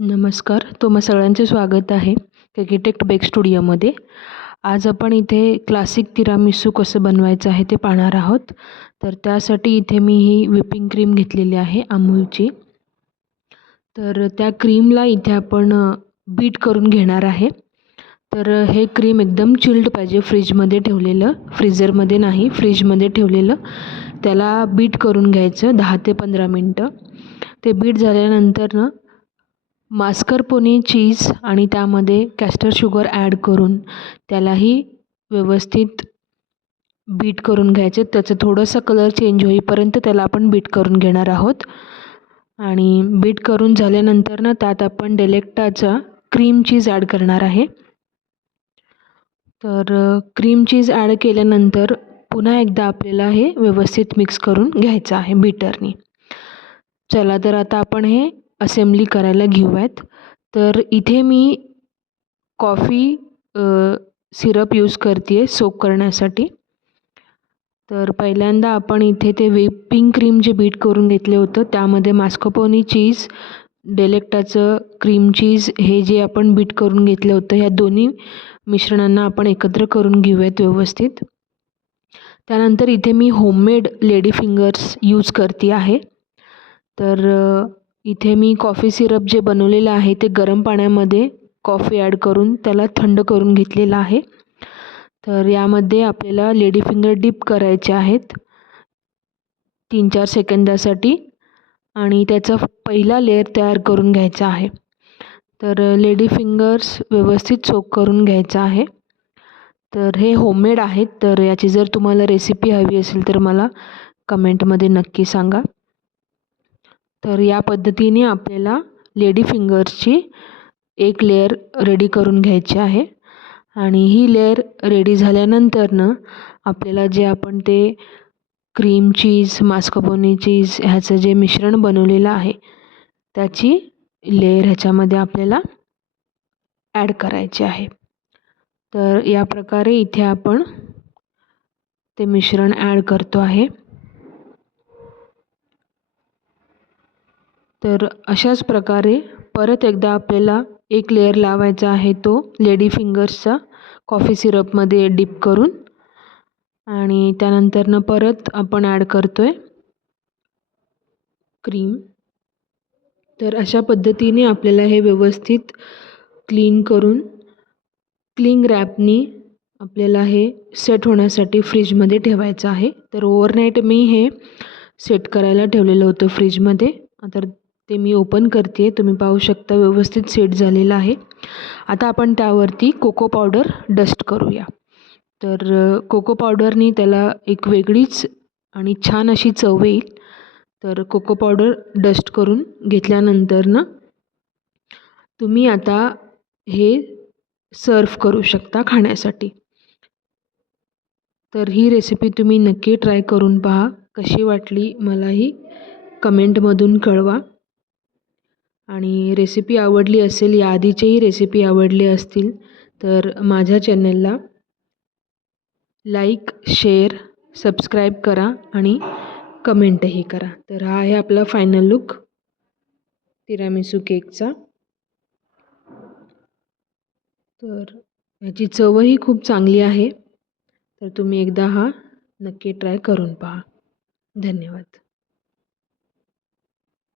नमस्कार, तुम्हा सगळ्यांचे स्वागत आहे केकीटेक्ट बेक स्टुडिओमध्ये. आज आपण इथे क्लासिक तिरामिसू कसं बनवायचं आहे ते पाहणार आहोत. तर त्यासाठी इथे मी ही व्हिपिंग क्रीम घेतलेली आहे अमूलची. तर त्या क्रीमला इथे आपण बीट करून घेणार आहे. तर हे क्रीम एकदम चिल्ड पाहिजे, फ्रीजमध्ये ठेवलेलं, फ्रीझरमध्ये नाही, फ्रीजमध्ये ठेवलेलं. त्याला बीट करून घ्यायचं 10 ते 15 मिनटं. ते बीट झाल्यानंतर मास्करपोने चीज आणि त्यामध्ये कॅस्टर शुगर ॲड करून त्यालाही व्यवस्थित बीट करून घ्यायचे. त्याचं थोडंसं कलर चेंज होईपर्यंत त्याला आपण बीट करून घेणार आहोत. आणि बीट करून झाल्यानंतर त्यात आपण डेलेक्टाचा क्रीम चीज ॲड करणार आहे. तर क्रीम चीज ॲड केल्यानंतर पुन्हा एकदा आपल्याला हे व्यवस्थित मिक्स करून घ्यायचं आहे बीटरनी. चला तर आता आपण हे असेंबली करायला घेऊयात. तर इथे मी कॉफी सिरप यूज करते आहे सोक करण्यासाठी. तर पहिल्यांदा आपण इथे ते व्हिपिंग क्रीम जे बीट करून घेतले होतं त्यामध्ये मास्करपोने चीज, डेलेक्टाचं क्रीम चीज हे जे आपण बीट करून घेतलं होतं, ह्या दोन्ही मिश्रणांना आपण एकत्र करून घेऊयात व्यवस्थित. त्यानंतर इथे मी होममेड लेडी फिंगर्स यूज करते आहे. तर इथे मी कॉफी सिरप जे बनवलेलं आहे ते गरम पाण्यामध्ये कॉफी ॲड करून त्याला थंड करून घेतलेलं आहे. तर यामध्ये आपल्याला लेडी फिंगर डिप करायचे आहेत 3-4 सेकंदासाठी आणि त्याचा पहिला लेयर तयार करून घ्यायचा आहे. तर लेडी फिंगर्स व्यवस्थित सोक करून घ्यायचा आहे. तर हे होममेड आहेत. तर याची जर तुम्हाला रेसिपी हवी असेल तर मला कमेंटमध्ये नक्की सांगा. तर या पद्धतीने आपल्याला लेडी फिंगर्सची एक लेयर रेडी करून घ्यायची आहे. आणि ही लेयर रेडी झाल्यानंतर आपल्याला जे आपण ते क्रीम चीज, मास्करपोने चीज ह्याचं जे मिश्रण बनवलेलं आहे त्याची लेयर ह्याच्यामध्ये आपल्याला ॲड करायची आहे. तर या प्रकारे इथे आपण ते मिश्रण ॲड करतो आहे. तर अशाच प्रकारे परत एकदा आपल्याला एक लेयर लावायचा आहे, तो लेडी फिंगर्सचा कॉफी सिरपमध्ये डिप करून. आणि त्यानंतर परत आपण ॲड करतो आहे क्रीम. तर अशा पद्धतीने आपल्याला हे व्यवस्थित क्लीन करून क्लिंग रॅपनी आपल्याला हे सेट होण्यासाठी फ्रीजमध्ये ठेवायचं आहे. तर ओव्हरनाईट मी हे सेट करायला ठेवलेलं होतं फ्रीजमध्ये. तर ते मी ओपन करते आहे. तुम्ही पाहू शकता व्यवस्थित सेट झालेलं आहे. आता आपण त्यावरती कोको पावडर डस्ट करूया. तर कोको पावडरनी त्याला एक वेगळीच आणि छान अशी चव येईल. तर कोको पावडर डस्ट करून घेतल्यानंतर तुम्ही आता हे सर्व करू शकता खाण्यासाठी. तर ही रेसिपी तुम्ही नक्की ट्राय करून पहा. कशी वाटली मलाही कमेंटमधून कळवा. आणि रेसिपी आवडली असेल, या आधीचेही रेसिपी आवडले असतील तर माझ्या चॅनलला लाईक, शेअर, सबस्क्राईब करा आणि कमेंटही करा. तर हा आहे आपला फायनल लुक तिरामिसू केकचा. तर याची चवही खूप चांगली आहे. तर तुम्ही एकदा हा नक्की ट्राय करून पहा. धन्यवाद.